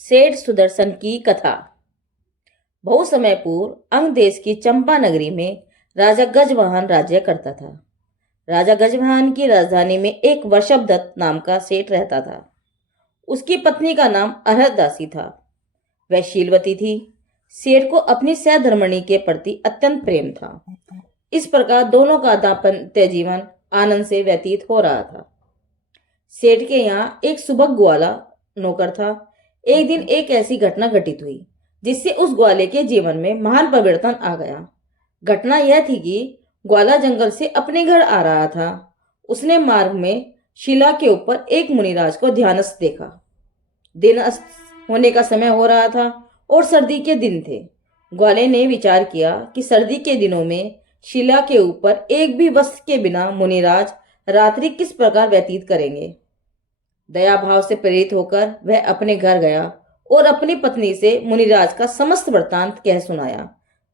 सेठ सुदर्शन की कथा। बहुत समय पूर्व अंग देश की चंपा नगरी में राजा गजवाहन राज्य करता था। राजा गजवाहन की राजधानी में एक वृषभदत्त नाम का सेठ रहता था। उसकी पत्नी का नाम अरहतदासी था। वह शीलवती थी। सेठ को अपनी सहधर्मिणी के प्रति अत्यंत प्रेम था। इस प्रकार दोनों का दाम्पत्य जीवन आनंद से व्यतीत हो रहा था। सेठ के यहाँ एक सुबह ग्वाला नौकर था। एक दिन एक ऐसी घटना घटित हुई जिससे उस ग्वाले के जीवन में महान परिवर्तन आ गया। घटना यह थी कि ग्वाला जंगल से अपने घर आ रहा था। उसने मार्ग में शिला के ऊपर एक मुनिराज को ध्यानस्थ देखा। दिन अस्त होने का समय हो रहा था और सर्दी के दिन थे। ग्वाले ने विचार किया कि सर्दी के दिनों में शिला के ऊपर एक भी वस्त्र के बिना मुनिराज रात्रि किस प्रकार व्यतीत करेंगे। दया भाव से प्रेरित होकर वह अपने घर गया और अपनी पत्नी से मुनिराज का समस्त वृत्तांत कह सुनाया।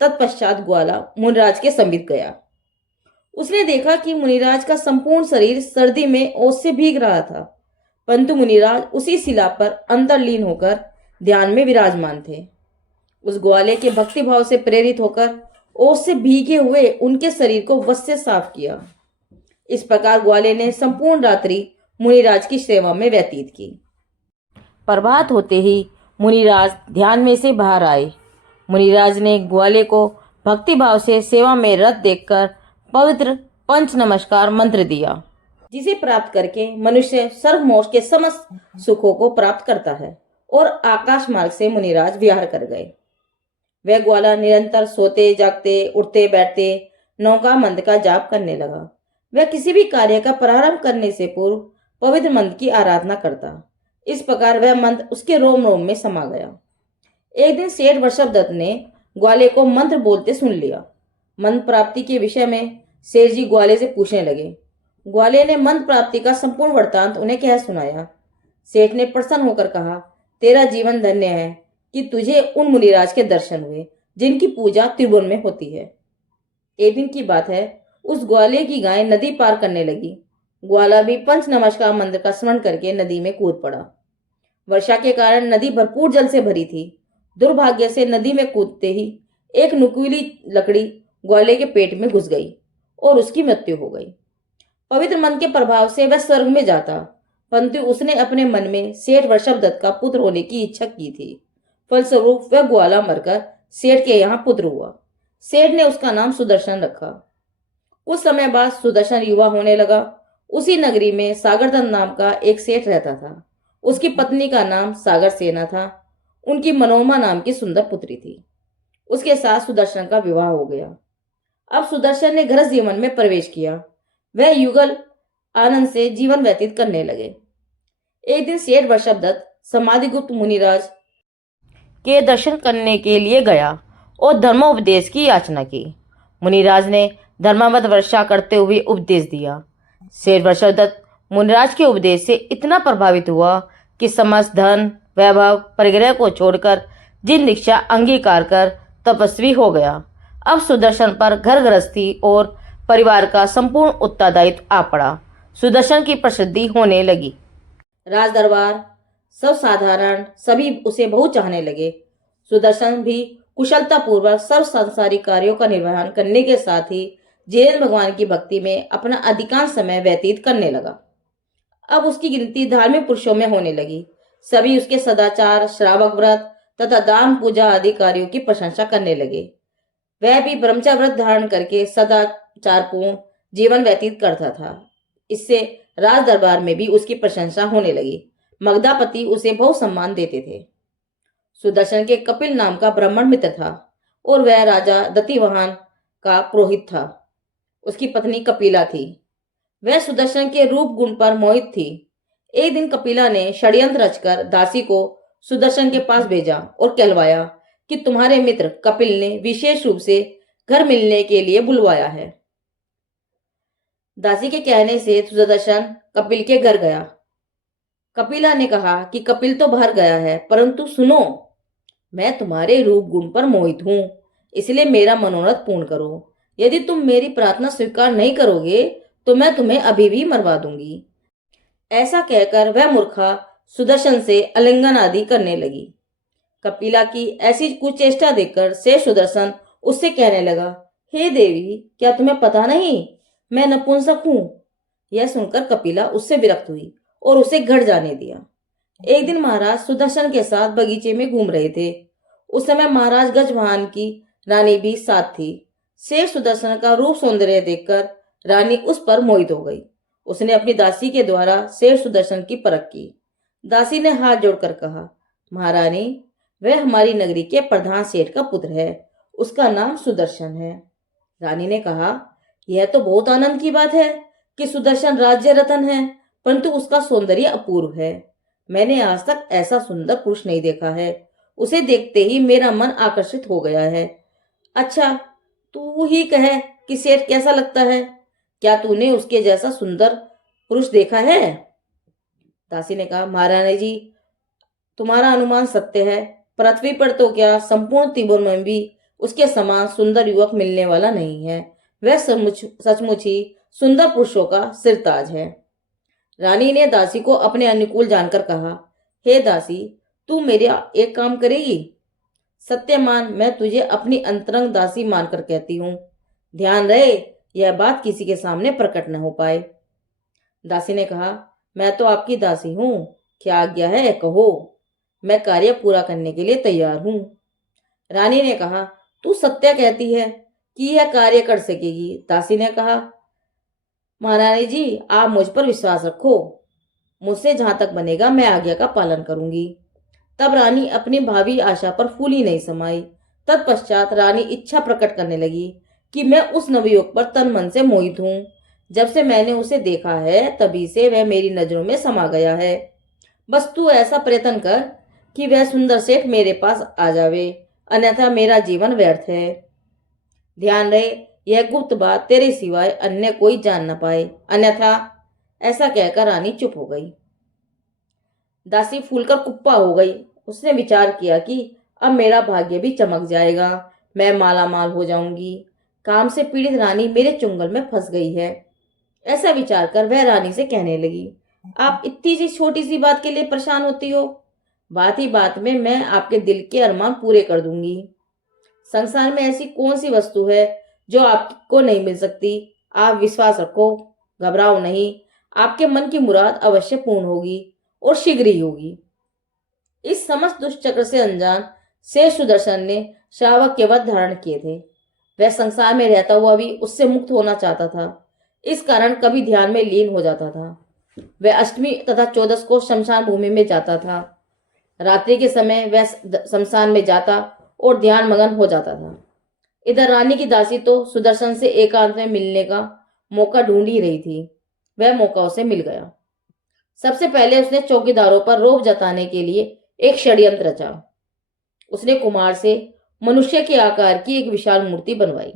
तत्पश्चात ग्वाला मुनिराज के समीप गया। उसने देखा कि मुनिराज का संपूर्ण शरीर सर्दी में ओस से भीग रहा था, परंतु मुनिराज उसी शिला पर अंदर लीन होकर ध्यान में विराजमान थे। उस ग्वाले के भक्ति भाव से प्रेरित होकर ओस से भीगे हुए उनके शरीर को वस्त्र से साफ किया। इस प्रकार ग्वाले ने संपूर्ण रात्रि मुनिराज की सेवा में व्यतीत की। प्रभात होते ही मुनिराज ध्यान में से बाहर आए। मुनिराज ने ग्वाले को भक्ति भाव से सेवा में रत देखकर पवित्र पंच नमस्कार मंत्र दिया, जिसे प्राप्त करके मनुष्य सर्वमोक्ष के समस्त सुखों को प्राप्त करता है। और आकाश मार्ग से मुनिराज विहार कर गए। वह ग्वाला निरंतर सोते जागते उठते बैठते नौका मंत्र का जाप करने लगा। वह किसी भी कार्य का प्रारंभ करने से पूर्व पवित्र मंत्र की आराधना करता। इस प्रकार वह मंत्र उसके रोम रोम में समा गया। एक दिन सेठ वृषभदत्त ने ग्वाले को मंत्र बोलते सुन लिया। मंत्र प्राप्ति के विषय में सेठ जी ग्वाले से पूछने लगे। ग्वाले ने मंत्र प्राप्ति का संपूर्ण वृत्तांत उन्हें कह सुनाया। सेठ ने प्रसन्न होकर कहा, तेरा जीवन धन्य है कि तुझे उन मुनिराज के दर्शन हुए जिनकी पूजा त्रिभुवन में होती है। एक दिन की बात है, उस ग्वाले की गाय नदी पार करने लगी। ग्वाला भी पंच नमस्कार मंत्र का स्मरण करके नदी में कूद पड़ा। वर्षा के कारण नदी भरपूर जल से भरी थी। दुर्भाग्य से नदी में कूदते ही एक नुकीली लकड़ी ग्वाले के पेट में घुस गई और उसकी मृत्यु हो गई। पवित्र मन के प्रभाव से वह स्वर्ग में जाता, परंतु उसने अपने मन में सेठ वृषभदत्त का पुत्र होने की इच्छा की थी। फलस्वरूप वह ग्वाला मरकर सेठ के यहाँ पुत्र हुआ। सेठ ने उसका नाम सुदर्शन रखा। कुछ समय बाद सुदर्शन युवा होने लगा। उसी नगरी में सागरदत्त नाम का एक सेठ रहता था। उसकी पत्नी का नाम सागर सेना था। उनकी मनोरमा नाम की सुंदर पुत्री थी। उसके साथ सुदर्शन का विवाह हो गया। अब सुदर्शन ने गृहस्थ जीवन में प्रवेश किया। वह युगल आनंद से जीवन व्यतीत करने लगे। एक दिन सेठ वृषभदत्त समाधिगुप्त मुनिराज के दर्शन करने के लिए गया और धर्मोपदेश की याचना की। मुनिराज ने धर्मावध वर्षा करते हुए उपदेश दिया। सेठ वृषभदत्त मुनिराज के उपदेश से इतना प्रभावित हुआ कि समस्त धन वैभव परिग्रह को छोड़कर जिन दीक्षा अंगीकार कर तपस्वी हो गया। अब सुदर्शन पर घर गृहस्थी और परिवार का संपूर्ण उत्तरदायित्व आ पड़ा। सुदर्शन की प्रसिद्धि होने लगी। राज दरबार सब साधारण सभी उसे बहुत चाहने लगे। सुदर्शन भी कुशलता पूर्वक सर्व सांसारिक कार्यों का निर्वहन करने के साथ ही जिनेन्द्र भगवान की भक्ति में अपना अधिकांश समय व्यतीत करने लगा। अब उसकी गिनती धार्मिक पुरुषों में होने लगी। सभी उसके सदाचार, श्रावक व्रत तथा दान पूजा आदि कार्यों की प्रशंसा करने लगे। वह भी ब्रह्मचर्य व्रत धारण करके सदाचारपूर्ण जीवन व्यतीत करता था। इससे राज दरबार में भी उसकी प्रशंसा होने लगी। मगधापति उसे बहुत सम्मान देते थे। सुदर्शन के कपिल नाम का ब्राह्मण मित्र था और वह राजा दतिवाहन का पुरोहित था। उसकी पत्नी कपिला थी। वह सुदर्शन के रूप गुण पर मोहित थी। एक दिन कपिला ने षड्यंत्र रचकर दासी को सुदर्शन के पास भेजा और कहलवाया कि तुम्हारे मित्र कपिल ने विशेष रूप से घर मिलने के लिए बुलवाया है। दासी के कहने से सुदर्शन कपिल के घर गया। कपिला ने कहा कि कपिल तो बाहर गया है, परंतु सुनो, मैं तुम्हारे रूप गुण पर मोहित हूं, इसलिए मेरा मनोरथ पूर्ण करो। यदि तुम मेरी प्रार्थना स्वीकार नहीं करोगे तो मैं तुम्हें अभी भी मरवा दूंगी। ऐसा कहकर वह मूर्खा सुदर्शन से आलिंगन आदि करने लगी। कपिला की ऐसी कुचेष्टा देखकर शेष सुदर्शन उससे कहने लगा, हे देवी, क्या तुम्हें पता नहीं मैं नपुंसक हूं? यह सुनकर कपिला उससे विरक्त हुई और उसे घर जाने दिया। एक दिन महाराज सुदर्शन के साथ बगीचे में घूम रहे थे। उस समय महाराज गजवाहन की रानी भी साथ थी। शेष सुदर्शन का रूप सौंदर्य देखकर रानी उस पर मोहित हो गई। उसने अपनी दासी के द्वारा शेष सुदर्शन की परख की। दासी ने हाथ जोड़कर कहा, महारानी, वह हमारी नगरी के प्रधान सेठ का पुत्र है, उसका नाम सुदर्शन है। रानी ने कहा, यह तो बहुत आनंद की बात है कि सुदर्शन राज्य रतन है, परंतु उसका सौंदर्य अपूर्व है। मैंने आज तक ऐसा सुंदर पुरुष नहीं देखा है। उसे देखते ही मेरा मन आकर्षित हो गया है। अच्छा, तू ही कहे कि सेठ कैसा लगता है? क्या तूने उसके जैसा सुंदर पुरुष देखा है? दासी ने कहा, महारानी जी, तुम्हारा अनुमान सत्य है। पृथ्वी पर तो क्या, संपूर्ण तिब्बत में भी उसके समान सुंदर युवक मिलने वाला नहीं है। वह सचमुच ही सुंदर पुरुषों का सिरताज है। रानी ने दासी को अपने अनुकूल जानकर कहा, हे दासी, तू मेरा एक काम करेगी? सत्यमान, मैं तुझे अपनी अंतरंग दासी मानकर कहती हूँ। ध्यान रहे, यह बात किसी के सामने प्रकट न हो पाए। दासी ने कहा, मैं तो आपकी दासी हूँ, क्या आज्ञा है कहो, मैं कार्य पूरा करने के लिए तैयार हूँ। रानी ने कहा, तू सत्य कहती है कि यह कार्य कर सकेगी? दासी ने कहा, महारानी जी, आप मुझ पर विश्वास रखो, मुझसे जहां तक बनेगा मैं आज्ञा का पालन करूंगी। तब रानी अपनी भावी आशा पर फूली नहीं समाई। तत्पश्चात रानी इच्छा प्रकट करने लगी कि मैं उस नवयुवक पर तन मन से मोहित हूँ। जब से मैंने उसे देखा है तभी से वह मेरी नजरों में समा गया है। बस तू ऐसा प्रयत्न कर कि वह सुंदर सेठ मेरे पास आ जावे, अन्यथा मेरा जीवन व्यर्थ है। ध्यान रहे, यह गुप्त बात तेरे सिवाय अन्य कोई जान न पाए, अन्यथा। ऐसा कहकर रानी चुप हो गई। दासी फूलकर कुप्पा हो गई। उसने विचार किया कि अब मेरा भाग्य भी चमक जाएगा, मैं माला माल हो जाऊंगी। काम से पीड़ित रानी मेरे चुंगल में फंस गई है। ऐसा विचार कर वह रानी से कहने लगी, आप इतनी सी छोटी सी बात के लिए परेशान होती हो? बात ही बात में मैं आपके दिल के अरमान पूरे कर दूंगी। संसार में ऐसी कौन सी वस्तु है जो आपको नहीं मिल सकती? आप विश्वास रखो, घबराओ नहीं, आपके मन की मुराद अवश्य पूर्ण होगी और शीघ्र ही होगी। इस समस्त दुष्चक्र से अनजान शेष सुदर्शन ने श्रावक के वध धारण किए थे। वह संसार में रहता हुआ भी उससे मुक्त होना चाहता था। इस कारण कभी ध्यान में लीन हो जाता था। वह अष्टमी तथा चौदस को शमशान भूमि में जाता था। रात्रि के समय वह शमशान में जाता और ध्यान मगन हो जाता था। इधर रानी की दासी तो सुदर्शन से एकांत में मिलने का मौका ढूंढ ही रही थी। वह मौका उसे मिल गया। सबसे पहले उसने चौकीदारों पर रोब जताने के लिए एक षड्यंत्र रचा। उसने कुमार से मनुष्य के आकार की एक विशाल मूर्ति बनवाई।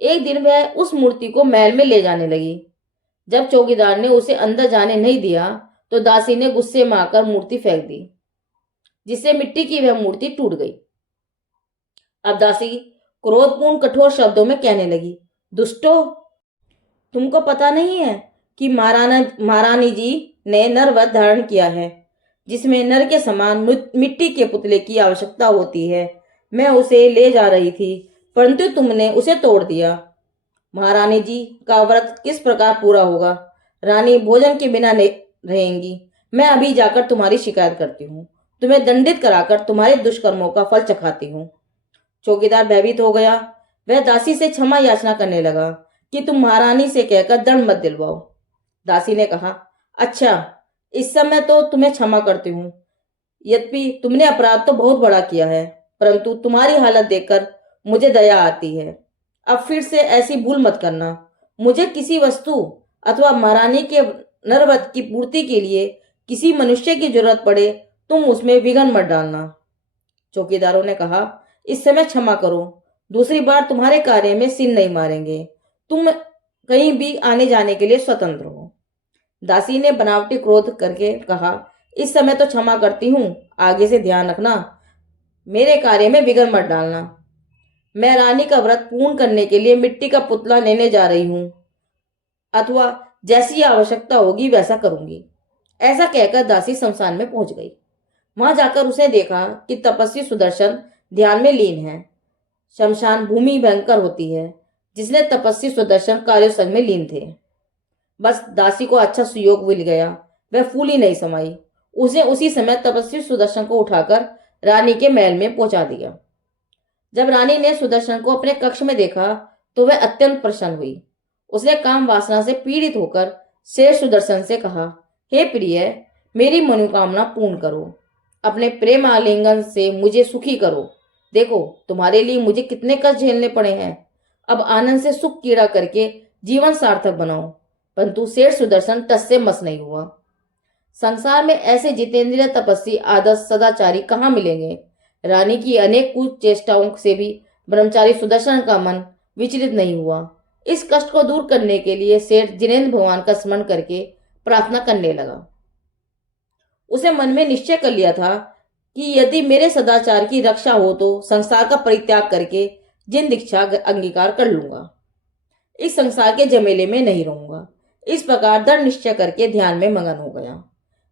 एक दिन वह उस मूर्ति को महल में ले जाने लगी। जब चौकीदार ने उसे अंदर जाने नहीं दिया तो दासी ने गुस्से में आकर मूर्ति फेंक दी, जिससे मिट्टी की वह मूर्ति टूट गई। अब दासी क्रोधपूर्ण कठोर शब्दों में कहने लगी, दुष्टो, तुमको पता नहीं है कि महारानी जी ने नरवध धारण किया है, जिसमें नर के समान मिट्टी के पुतले की आवश्यकता होती है। मैं उसे ले जा रही थी, परंतु तुमने उसे तोड़ दिया। महारानी जी का व्रत किस प्रकार पूरा होगा? रानी भोजन के बिना नहीं रहेंगी। मैं अभी जाकर तुम्हारी शिकायत करती हूँ, तुम्हें दंडित कराकर तुम्हारे दुष्कर्मों का फल चखाती हूँ। चौकीदार भयभीत हो गया। वह दासी से क्षमा याचना करने लगा कि तुम महारानी से कहकर दंड मत दिलवाओ। दासी ने कहा, अच्छा, इस समय तो तुम्हें क्षमा करती हूँ, यद्यपि तुमने अपराध तो बहुत बड़ा किया है, परंतु तुम्हारी हालत देखकर मुझे दया आती है। अब फिर से ऐसी भूल मत करना। मुझे किसी वस्तु अथवा महारानी के नरवध की पूर्ति के लिए किसी मनुष्य की जरूरत पड़े, तुम उसमें विघ्न मत डालना। चौकीदारों ने कहा, इस समय क्षमा करो, दूसरी बार तुम्हारे कार्य में सिर नहीं मारेंगे। तुम कहीं भी आने जाने के लिए स्वतंत्र हो। दासी ने बनावटी क्रोध करके कहा, इस समय तो क्षमा करती हूँ, आगे से ध्यान रखना, मेरे कार्य में विघ्न मत डालना। मैं रानी का व्रत पूर्ण करने के लिए मिट्टी का पुतला लेने जा रही हूँ, अथवा जैसी आवश्यकता होगी वैसा करूंगी। ऐसा कहकर दासी शमशान में पहुंच गई। वहां जाकर उसने देखा कि तपस्वी सुदर्शन ध्यान में लीन है। शमशान भूमि भयंकर होती है, जिसने तपस्वी सुदर्शन कार्य संग में लीन थे। बस दासी को अच्छा सुयोग मिल गया, वह फूली नहीं समाई। उसने उसी समय तपस्वी सुदर्शन को उठाकर रानी के महल में पहुंचा दिया। जब रानी ने सुदर्शन को अपने कक्ष में देखा तो वह अत्यंत प्रसन्न हुई। उसने काम वासना से पीड़ित होकर शेष सुदर्शन से कहा, हे प्रिय, मेरी मनोकामना पूर्ण करो, अपने प्रेम आलिंगन से मुझे सुखी करो। देखो, तुम्हारे लिए मुझे कितने कष्ट झेलने पड़े हैं। अब आनंद से सुख कीड़ा करके जीवन सार्थक बनाओ। परंतु शेष सुदर्शन टस से मस नहीं हुआ। संसार में ऐसे जितेंद्रिय तपस्वी आदर्श सदाचारी कहाँ मिलेंगे। रानी की अनेक कुछ चेष्टाओं से भी ब्रह्मचारी सुदर्शन का मन विचलित नहीं हुआ। इस कष्ट को दूर करने के लिए सेठ जिनेन्द्र भगवान का स्मरण करके प्रार्थना करने लगा। उसे मन में निश्चय कर लिया था कि यदि मेरे सदाचार की रक्षा हो तो संसार का परित्याग करके जिन दीक्षा अंगीकार कर लूंगा, इस संसार के झमेले में नहीं रहूंगा। इस प्रकार दृढ़ निश्चय करके ध्यान में मगन हो गया।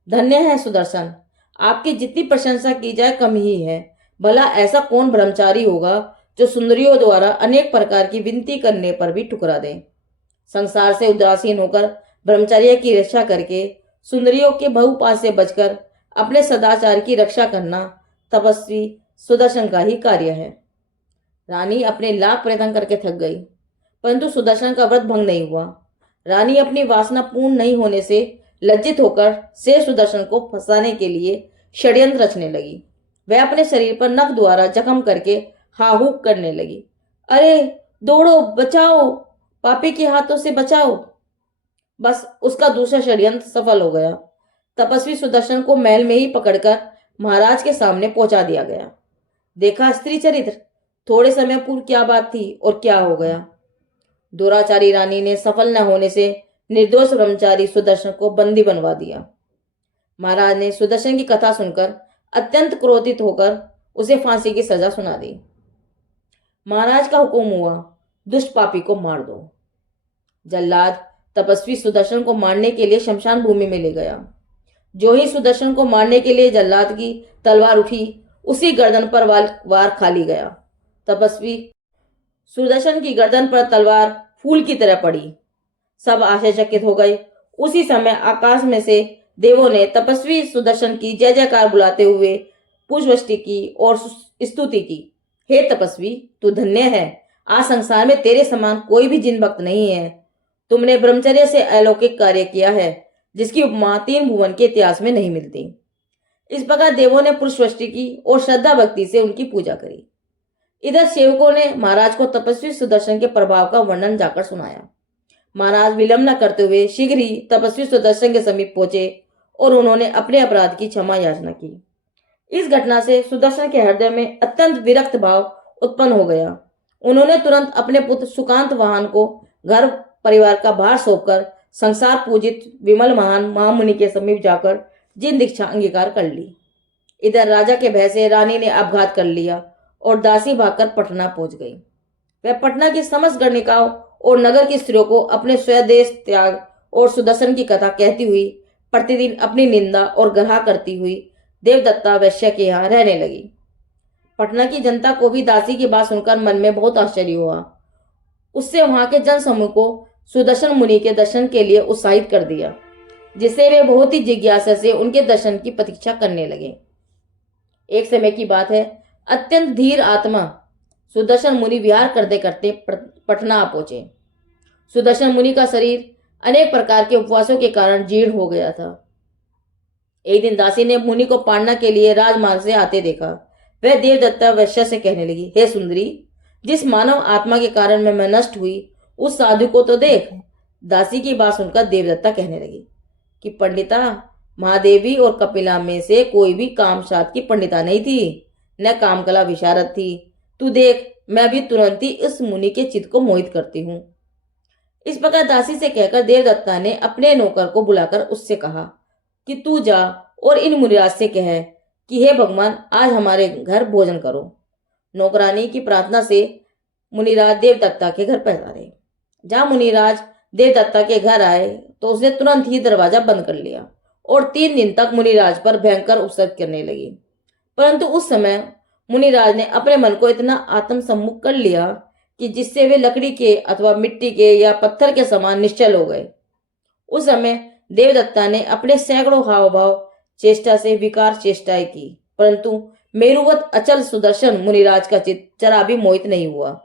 धन्य है सुदर्शन, आपकी जितनी प्रशंसा की जाए कम ही है। भला ऐसा कौन ब्रह्मचारी होगा जो सुंदरियों द्वारा अनेक प्रकार की विनती करने पर भी ठुकरा दे। संसार से उदासीन होकर ब्रह्मचर्य की रक्षा करके सुंदरियों के बहुपात से बचकर अपने सदाचार की रक्षा करना तपस्वी सुदर्शन का ही कार्य है। रानी अपने लाख प्रयत्न करके थक गई, परंतु सुदर्शन का व्रत भंग नहीं हुआ। रानी अपनी वासना पूर्ण नहीं होने से लज्जित होकर शेष सुदर्शन को फंसाने के लिए षड्यंत्र रचने लगी। वह अपने शरीर पर नख द्वारा जख्म करके हाहूक करने लगी, अरे दौड़ो, बचाओ, पापी के हाथों से बचाओ। बस उसका दूसरा षड्यंत्र सफल हो गया। तपस्वी सुदर्शन को महल में ही पकड़कर महाराज के सामने पहुंचा दिया गया। देखा स्त्री चरित्र, थोड़े समय पूर्व क्या बात थी और क्या हो गया। दुराचारी रानी ने सफल न होने से निर्दोष ब्रह्मचारी सुदर्शन को बंदी बनवा दिया। महाराज ने सुदर्शन की कथा सुनकर अत्यंत क्रोधित होकर उसे फांसी की सजा सुना दी। महाराज का हुक्म हुआ, दुष्ट पापी को मार दो। जल्लाद तपस्वी सुदर्शन को मारने के लिए शमशान भूमि में ले गया। जो ही सुदर्शन को मारने के लिए जल्लाद की तलवार उठी, उसी गर्दन पर वार खाली गया। तपस्वी सुदर्शन की गर्दन पर तलवार फूल की तरह पड़ी। सब आश्चर्यचकित हो गए। उसी समय आकाश में से देवों ने तपस्वी सुदर्शन की जय जयकार बुलाते हुए पुष्पवृष्टि की और स्तुति की। हे तपस्वी, तू धन्य है। आज संसार में तेरे समान कोई भी जिन भक्त नहीं है। तुमने ब्रह्मचर्य से अलौकिक कार्य किया है, जिसकी उपमा तीन भुवन के इतिहास में नहीं मिलती। इस प्रकार देवों ने पुष्पवृष्टि की और श्रद्धा भक्ति से उनकी पूजा करी। इधर सेवकों ने महाराज को तपस्वी सुदर्शन के प्रभाव का वर्णन जाकर सुनाया। महाराज विलंब न करते हुए शीघ्र ही तपस्वी सुदर्शन के समीप पहुंचे और उन्होंने अपने अपराध की क्षमा याचना की। इस घटना से सुदर्शन के हृदय में अत्यंत विरक्त भाव उत्पन्न हो गया। उन्होंने तुरंत अपने पुत्र सुकांत वाहन को घर परिवार का भार सौंपकर संसार पूजित विमल महान महामुनि के समीप जाकर जिन दीक्षा अंगीकार कर ली। इधर राजा के भय से रानी ने अपघात कर लिया और दासी भागकर पटना पहुंच गई। वह पटना की समस्त गणिकाओं और नगर की स्त्रियों को अपने स्वदेश त्याग और सुदर्शन की कथा कहती हुई प्रतिदिन अपनी निंदा और ग्रह करती हुई देवदत्ता वैश्य के यहाँ रहने लगी। पटना की जनता को भी दासी की बात सुनकर मन में बहुत आश्चर्य हुआ। उससे वहां के जन समूह को सुदर्शन मुनि के दर्शन के लिए उत्साहित कर दिया, जिससे वे बहुत ही जिज्ञासा से उनके दर्शन की प्रतीक्षा करने लगे। एक समय की बात है, अत्यंत धीर आत्मा सुदर्शन मुनि विहार करते करते पटना पहुंचे। सुदर्शन मुनि का शरीर अनेक प्रकार के उपवासों के कारण जीर्ण हो गया था। एक दिन दासी ने मुनि को पाड़ना के लिए राजमार्ग से आते देखा। वह देवदत्ता वैश्य से कहने लगी, हे सुंदरी, जिस मानव आत्मा के कारण मैं नष्ट हुई, उस साधु को तो देख। दासी की बात सुनकर देवदत्ता कहने लगी कि पंडिता, महादेवी और कपिला में से कोई भी कामशाद की पंडिता नहीं थी, न कामकला विशारद थी। तू देख, मैं अभी तुरंत ही इस मुनि के चित्त को मोहित करती हूँ। इस प्रकार दासी से कहकर देवदत्ता ने अपने नौकर को बुलाकर उससे कहा कि तू जा और इन मुनिराज से कह कि हे भगवान, आज हमारे घर भोजन करो। नौकरानी की प्रार्थना से मुनिराज देवदत्ता के घर पधारे। जहाँ मुनिराज देवदत्ता के घर आए तो उसने तुरंत ही दरवाजा बंद कर लिया और 3 दिन तक मुनिराज पर भयंकर उपसर्ग करने लगी। परंतु उस समय मुनिराज ने अपने मन को इतना आत्मसम्मुख कर लिया कि जिससे वे लकड़ी के अथवा मिट्टी के या पत्थर के समान निश्चल हो गए। उस समय देवदत्ता ने अपने सैकड़ों हाव भाव चेष्टा से विकार चेष्टाएं की, परंतु मेरुवत अचल सुदर्शन मुनिराज का चित्त जरा भी मोहित नहीं हुआ।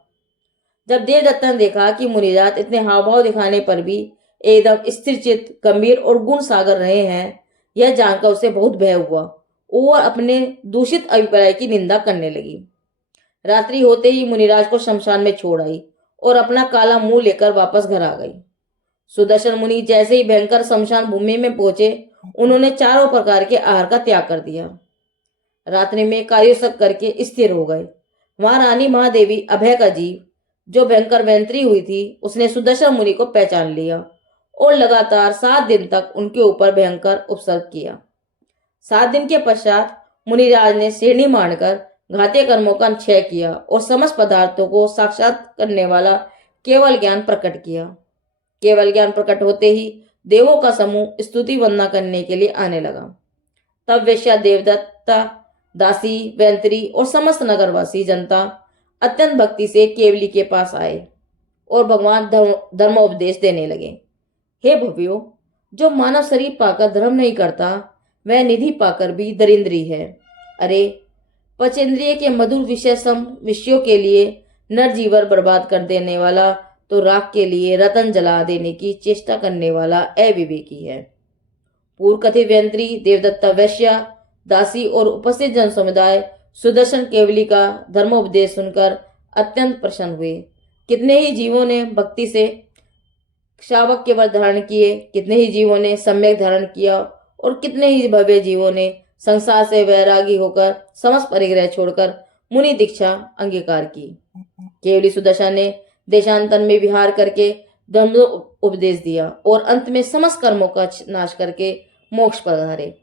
जब देवदत्ता ने देखा कि मुनिराज इतने हाव भाव दिखाने पर भी एकदम स्थिर चित्त, गंभीर और गुण सागर रहे हैं, यह जानकर उसे बहुत भय हुआ। वो अपने दूषित अभिप्राय की निंदा करने लगी। रात्रि होते ही मुनिराज को शमशान में छोड़ आई और अपना काला मुंह लेकर वापस घर आ गई। सुदर्शन मुनि जैसे ही भयंकर शमशान भूमि में पहुंचे, उन्होंने चारों प्रकार के आहार का त्याग कर दिया। रात्रि में कार्योत्सक करके स्थिर हो गए। वहां रानी महादेवी अभय का जीव, जो भयंकर वैंतरी हुई थी, उसने सुदर्शन मुनि को पहचान लिया और लगातार 7 दिन तक उनके ऊपर भयंकर उपसर्ग किया। 7 दिन के पश्चात मुनिराज ने श्रेणी मानकर घातीय कर्मों का क्षय किया और समस्त पदार्थों को साक्षात करने वाला केवल ज्ञान प्रकट किया। केवल ज्ञान प्रकट होते ही देवों का समूह स्तुति वंदना करने के लिए आने लगा। तब वेश्या, देवदत्ता, दासी, वैंतरी और समस्त नगरवासी जनता अत्यंत भक्ति से केवली के पास आए और भगवान धर्मोपदेश देने लगे। हे भव्यो, जो मानव शरीर पाकर धर्म नहीं करता, वह निधि पाकर भी दरिंद्री है। अरे, पचेंद्रिय के मधुर विषयों के लिए नर जीवन बर्बाद कर देने वाला तो राख के लिए रतन जला देने की चेष्टा करने वाला अविवेकी है। पूर्व कथित वैंतरी, देवदत्ता, वैश्या, दासी और उपस्थित जन समुदाय सुदर्शन केवली का धर्मोपदेश सुनकर अत्यंत प्रसन्न हुए। कितने ही जीवों ने भक्ति से शावक के वर धारण किए, कितने ही जीवों ने सम्यक धारण किया और कितने ही भव्य जीवों ने संसार से वैरागी होकर समस्त परिग्रह छोड़कर मुनि दीक्षा अंगीकार की। केवली सुदर्शन ने देशांतर में विहार करके धर्म उपदेश दिया और अंत में समस्त कर्मों का नाश करके मोक्ष पधारे।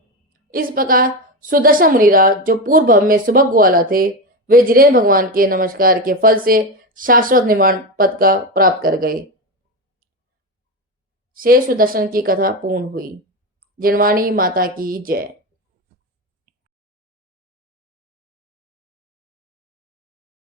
इस प्रकार सुदर्शन मुनिराज, जो पूर्व भव में सुभग वाला थे, वे जिनेन्द्र भगवान के नमस्कार के फल से शाश्वत निर्वाण पद का प्राप्त कर गए। शेष सुदर्शन की कथा पूर्ण हुई। जिनवाणी माता की जय।